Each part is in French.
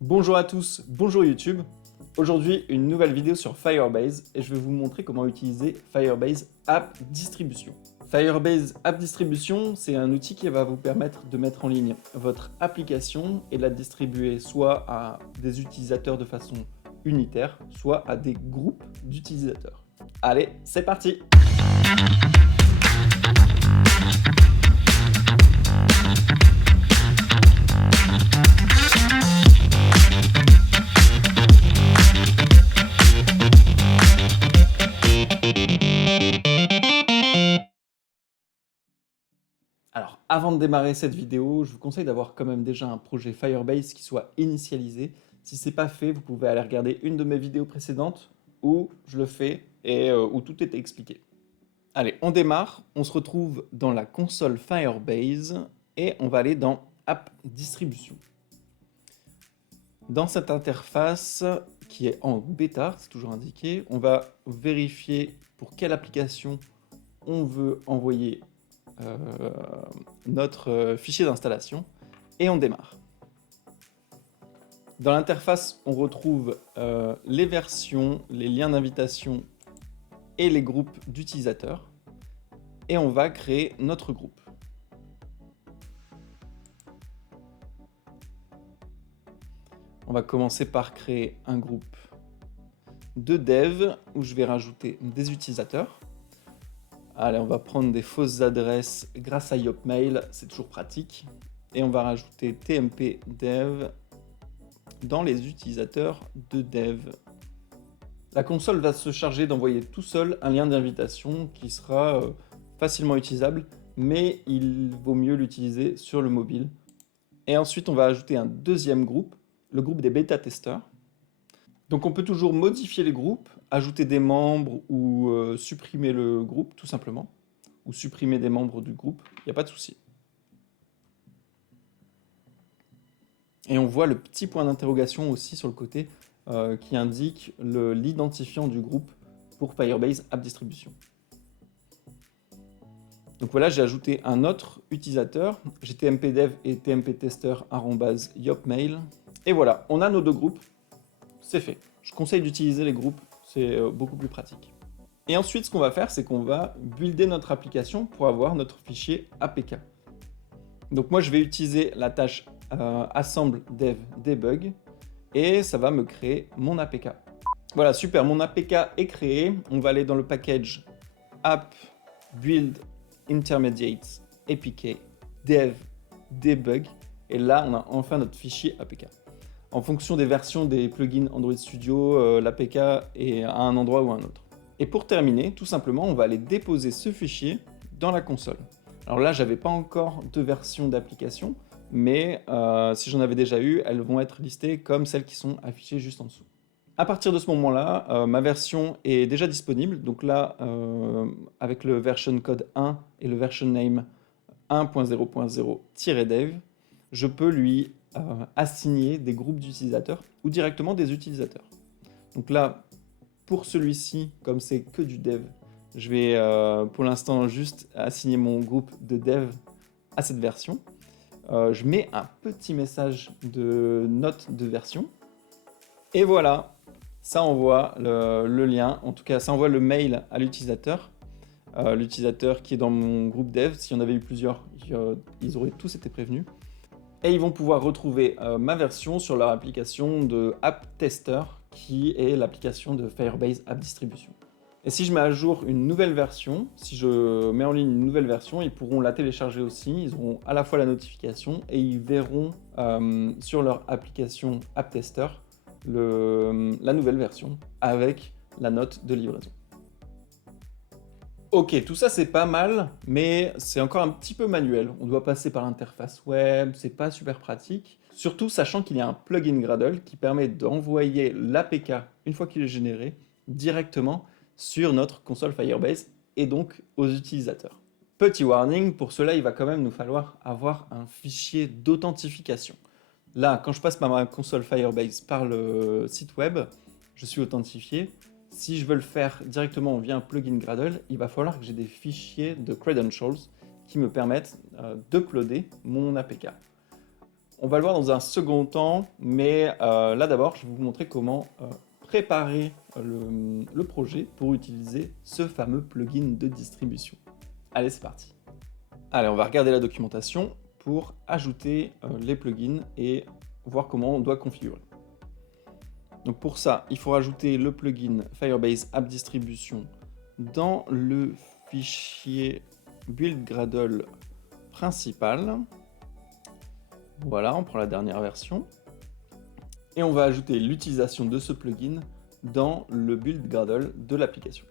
Bonjour à tous, bonjour YouTube. Aujourd'hui, une nouvelle vidéo sur Firebase et je vais vous montrer comment utiliser Firebase App Distribution. Firebase App Distribution, c'est un outil qui va vous permettre de mettre en ligne votre application et de la distribuer soit à des utilisateurs de façon unitaire, soit à des groupes d'utilisateurs. Allez, c'est parti! Alors, avant de démarrer cette vidéo, je vous conseille d'avoir quand même déjà un projet Firebase qui soit initialisé. Si ce n'est pas fait, vous pouvez aller regarder une de mes vidéos précédentes où je le fais et où tout est expliqué. Allez, on démarre. On se retrouve dans la console Firebase et on va aller dans App Distribution. Dans cette interface qui est en bêta, c'est toujours indiqué, on va vérifier pour quelle application on veut envoyer notre fichier d'installation et on démarre. Dans l'interface, on retrouve les versions, les liens d'invitation et les groupes d'utilisateurs et on va créer notre groupe. On va commencer par créer un groupe de dev où je vais rajouter des utilisateurs. Allez, on va prendre des fausses adresses grâce à Yopmail, c'est toujours pratique. Et on va rajouter tmp dev dans les utilisateurs de dev. La console va se charger d'envoyer tout seul un lien d'invitation qui sera facilement utilisable, mais il vaut mieux l'utiliser sur le mobile. Et ensuite, on va ajouter un deuxième groupe, le groupe des bêta-testeurs. Donc on peut toujours modifier les groupes, ajouter des membres ou supprimer le groupe tout simplement, ou supprimer des membres du groupe, il n'y a pas de souci. Et on voit le petit point d'interrogation aussi sur le côté qui indique l'identifiant du groupe pour Firebase App Distribution. Donc voilà, j'ai ajouté un autre utilisateur, j'ai tmpdev et tmptester@yopmail. Et voilà, on a nos deux groupes, c'est fait. Je conseille d'utiliser les groupes, c'est beaucoup plus pratique. Et ensuite, ce qu'on va faire, c'est qu'on va builder notre application pour avoir notre fichier APK. Donc moi, je vais utiliser la tâche assemble dev debug et ça va me créer mon APK. Voilà, super, mon APK est créé. On va aller dans le package app build intermediate apk dev debug et là, on a enfin notre fichier APK. En fonction des versions des plugins Android Studio, l'APK est à un endroit ou à un autre. Et pour terminer, tout simplement, on va aller déposer ce fichier dans la console. Alors là, j'avais pas encore de version d'application, mais si j'en avais déjà eu, elles vont être listées comme celles qui sont affichées juste en dessous. À partir de ce moment-là, ma version est déjà disponible. Donc là, avec le version code 1 et le version name 1.0.0-dev, je peux lui assigner des groupes d'utilisateurs ou directement des utilisateurs. Donc là, pour celui-ci, comme c'est que du dev, je vais pour l'instant juste assigner mon groupe de dev à cette version. Je mets un petit message de note de version. Et voilà, ça envoie le lien, en tout cas ça envoie le mail à l'utilisateur. L'utilisateur qui est dans mon groupe dev, s'il y en avait eu plusieurs, ils auraient tous été prévenus. Et ils vont pouvoir retrouver ma version sur leur application de App Tester, qui est l'application de Firebase App Distribution. Et si je mets à jour une nouvelle version, si je mets en ligne une nouvelle version, ils pourront la télécharger aussi, ils auront à la fois la notification et ils verront sur leur application App Tester la nouvelle version avec la note de livraison. Ok, tout ça c'est pas mal, mais c'est encore un petit peu manuel. On doit passer par l'interface web, c'est pas super pratique. Surtout sachant qu'il y a un plugin Gradle qui permet d'envoyer l'APK, une fois qu'il est généré, directement sur notre console Firebase et donc aux utilisateurs. Petit warning, pour cela il va quand même nous falloir avoir un fichier d'authentification. Là, quand je passe par ma console Firebase par le site web, je suis authentifié. Si je veux le faire directement via un plugin Gradle, il va falloir que j'ai des fichiers de credentials qui me permettent d'uploader mon APK. On va le voir dans un second temps, mais là d'abord, je vais vous montrer comment préparer le projet pour utiliser ce fameux plugin de distribution. Allez, c'est parti. Allez, on va regarder la documentation pour ajouter les plugins et voir comment on doit configurer. Donc pour ça, il faut rajouter le plugin Firebase App Distribution dans le fichier build Gradle principal. Voilà, on prend la dernière version. Et on va ajouter l'utilisation de ce plugin dans le build Gradle de l'application.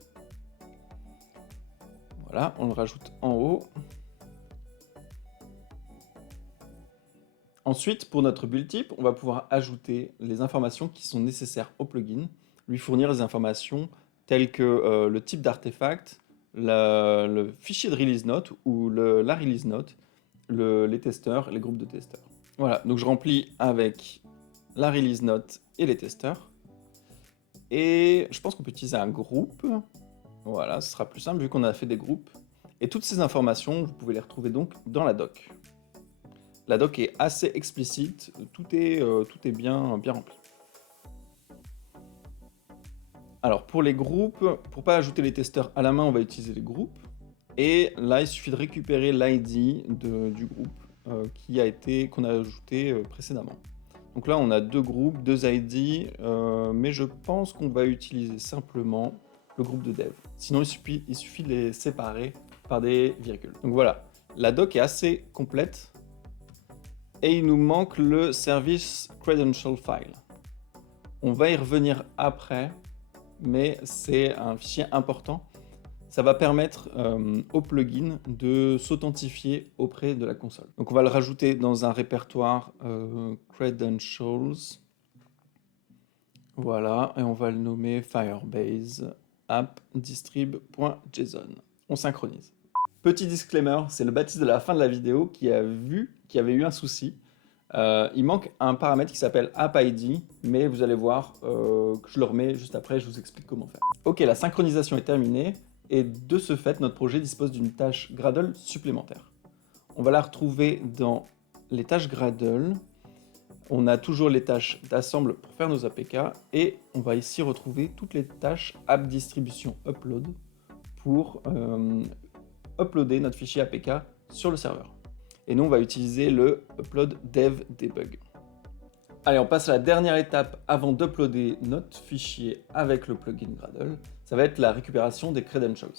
Voilà, on le rajoute en haut. Ensuite, pour notre build type, on va pouvoir ajouter les informations qui sont nécessaires au plugin, lui fournir les informations telles que le type d'artefact, le fichier de release note ou la release note, les testeurs, les groupes de testeurs. Voilà, donc je remplis avec la release note et les testeurs. Et je pense qu'on peut utiliser un groupe. Voilà, ce sera plus simple vu qu'on a fait des groupes. Et toutes ces informations, vous pouvez les retrouver donc dans la doc. La doc est assez explicite, tout est bien rempli. Alors pour les groupes, pour pas ajouter les testeurs à la main, on va utiliser les groupes. Et là, il suffit de récupérer l'ID du groupe qu'on a ajouté précédemment. Donc là, on a deux groupes, deux ID, mais je pense qu'on va utiliser simplement le groupe de dev. Sinon, il suffit de les séparer par des virgules. Donc voilà, la doc est assez complète. Et il nous manque le service credential file. On va y revenir après, mais c'est un fichier important. Ça va permettre au plugin de s'authentifier auprès de la console. Donc on va le rajouter dans un répertoire credentials. Voilà, et on va le nommer Firebase appdistrib.json. On synchronise. Petit disclaimer, c'est le Baptiste de la fin de la vidéo qui a vu qu'il y avait eu un souci. Il manque un paramètre qui s'appelle AppID, mais vous allez voir que je le remets juste après, je vous explique comment faire. Ok, la synchronisation est terminée, et de ce fait, notre projet dispose d'une tâche Gradle supplémentaire. On va la retrouver dans les tâches Gradle. On a toujours les tâches d'assemble pour faire nos APK, et on va ici retrouver toutes les tâches app distribution upload pour uploader notre fichier APK sur le serveur. Et nous, on va utiliser le upload dev debug. Allez, on passe à la dernière étape avant d'uploader notre fichier avec le plugin Gradle. Ça va être la récupération des credentials.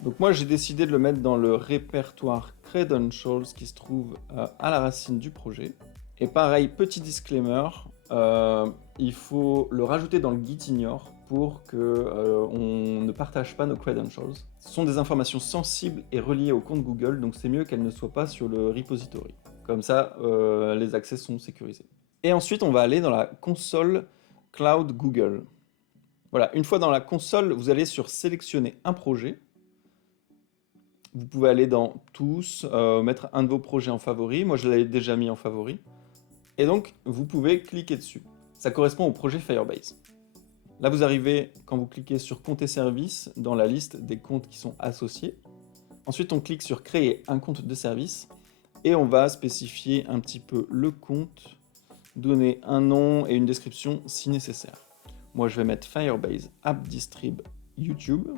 Donc moi, j'ai décidé de le mettre dans le répertoire credentials qui se trouve à la racine du projet. Et pareil, petit disclaimer, il faut le rajouter dans le git ignore pour qu'on ne partage pas nos credentials. Ce sont des informations sensibles et reliées au compte Google, donc c'est mieux qu'elles ne soient pas sur le repository. Comme ça, les accès sont sécurisés. Et ensuite, on va aller dans la console Cloud Google. Voilà, une fois dans la console, vous allez sur sélectionner un projet. Vous pouvez aller dans tous, mettre un de vos projets en favori. Moi, je l'avais déjà mis en favori. Et donc, vous pouvez cliquer dessus. Ça correspond au projet Firebase. Là, vous arrivez, quand vous cliquez sur Compte et services, dans la liste des comptes qui sont associés. Ensuite, on clique sur Créer un compte de service et on va spécifier un petit peu le compte, donner un nom et une description si nécessaire. Moi, je vais mettre Firebase App Distrib YouTube.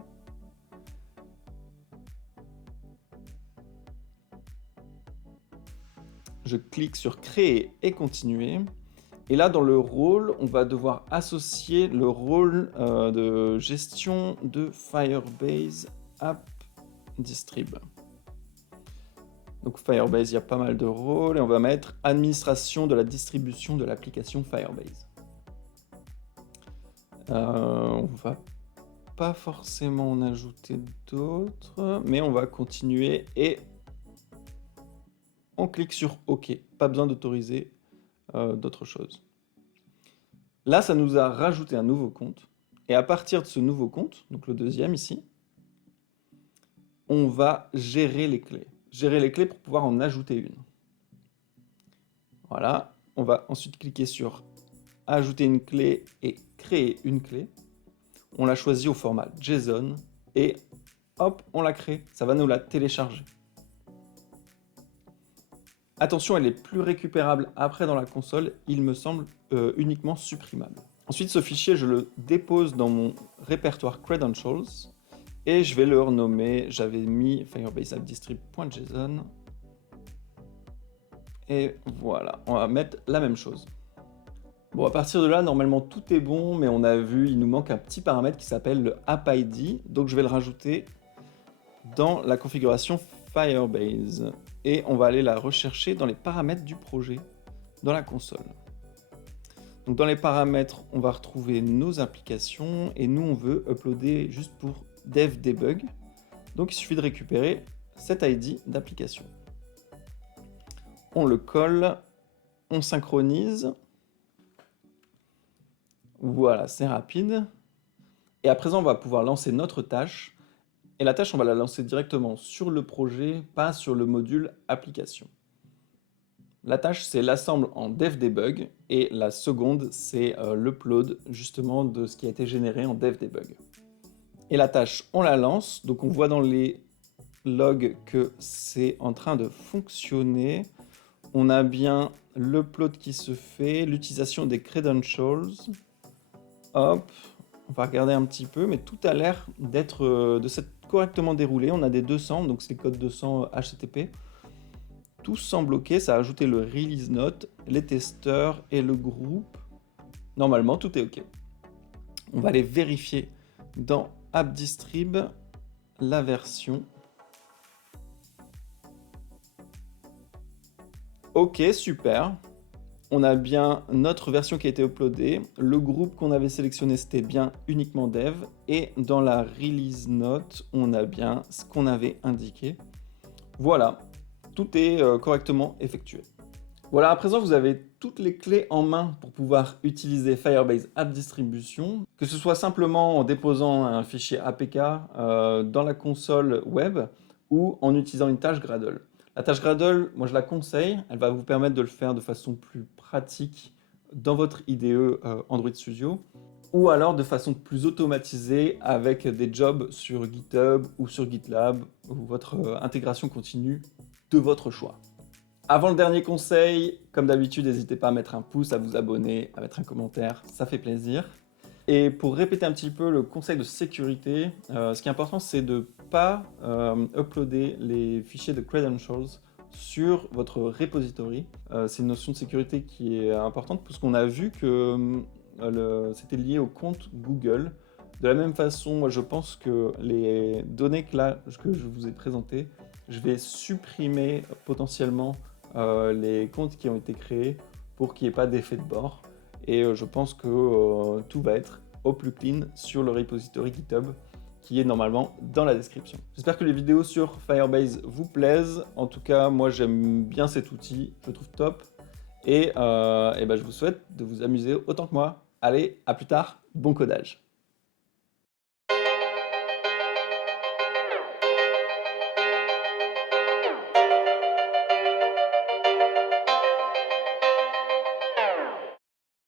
Je clique sur Créer et Continuer. Et là, dans le rôle, on va devoir associer le rôle de gestion de Firebase App Distrib. Donc Firebase, il y a pas mal de rôles et on va mettre administration de la distribution de l'application Firebase. On va pas forcément en ajouter d'autres, mais on va continuer et on clique sur OK. Pas besoin d'autoriser d'autres choses. Là, ça nous a rajouté un nouveau compte. Et à partir de ce nouveau compte, donc le deuxième ici, on va gérer les clés. Gérer les clés pour pouvoir en ajouter une. Voilà. On va ensuite cliquer sur ajouter une clé et créer une clé. On la choisit au format JSON et hop, on la crée. Ça va nous la télécharger. Attention, elle est plus récupérable après dans la console, il me semble uniquement supprimable. Ensuite, ce fichier, je le dépose dans mon répertoire Credentials et je vais le renommer, j'avais mis Firebase AppDistrib.json et voilà, on va mettre la même chose. Bon, à partir de là, normalement tout est bon, mais on a vu, il nous manque un petit paramètre qui s'appelle le AppID, donc je vais le rajouter dans la configuration Firebase. Et on va aller la rechercher dans les paramètres du projet, dans la console. Donc dans les paramètres, on va retrouver nos applications, et nous on veut uploader juste pour dev debug. Donc il suffit de récupérer cet ID d'application. On le colle, on synchronise. Voilà, c'est rapide. Et à présent, on va pouvoir lancer notre tâche. Et la tâche, on va la lancer directement sur le projet, pas sur le module application. La tâche, c'est l'assemble en dev debug. Et la seconde, c'est l'upload justement de ce qui a été généré en dev debug. Et la tâche, on la lance. Donc on voit dans les logs que c'est en train de fonctionner. On a bien l'upload qui se fait, l'utilisation des credentials. Hop, on va regarder un petit peu, mais tout a l'air d'être de s'être correctement déroulé. On a des 200, donc c'est code 200 HTTP. Tout semble ok, ça a ajouté le release note, les testeurs et le groupe. Normalement, tout est ok. On va aller vérifier dans AppDistrib la version. Ok, super. On a bien notre version qui a été uploadée. Le groupe qu'on avait sélectionné, c'était bien uniquement dev. Et dans la release note, on a bien ce qu'on avait indiqué. Voilà, tout est correctement effectué. Voilà, à présent, vous avez toutes les clés en main pour pouvoir utiliser Firebase App Distribution, que ce soit simplement en déposant un fichier APK dans la console web ou en utilisant une tâche Gradle. La tâche Gradle, moi je la conseille, elle va vous permettre de le faire de façon plus pratique dans votre IDE Android Studio, ou alors de façon plus automatisée avec des jobs sur GitHub ou sur GitLab, ou votre intégration continue de votre choix. Avant le dernier conseil, comme d'habitude, n'hésitez pas à mettre un pouce, à vous abonner, à mettre un commentaire, ça fait plaisir. Et pour répéter un petit peu le conseil de sécurité, ce qui est important, c'est de ne pas uploader les fichiers de credentials sur votre repository. C'est une notion de sécurité qui est importante parce qu'on a vu que c'était lié au compte Google. De la même façon, moi, je pense que les données que je vous ai présentées, je vais supprimer potentiellement les comptes qui ont été créés pour qu'il n'y ait pas d'effet de bord. Et je pense que tout va être au plus clean sur le repository GitHub qui est normalement dans la description. J'espère que les vidéos sur Firebase vous plaisent. En tout cas, moi j'aime bien cet outil, je le trouve top. Et je vous souhaite de vous amuser autant que moi. Allez, à plus tard, bon codage.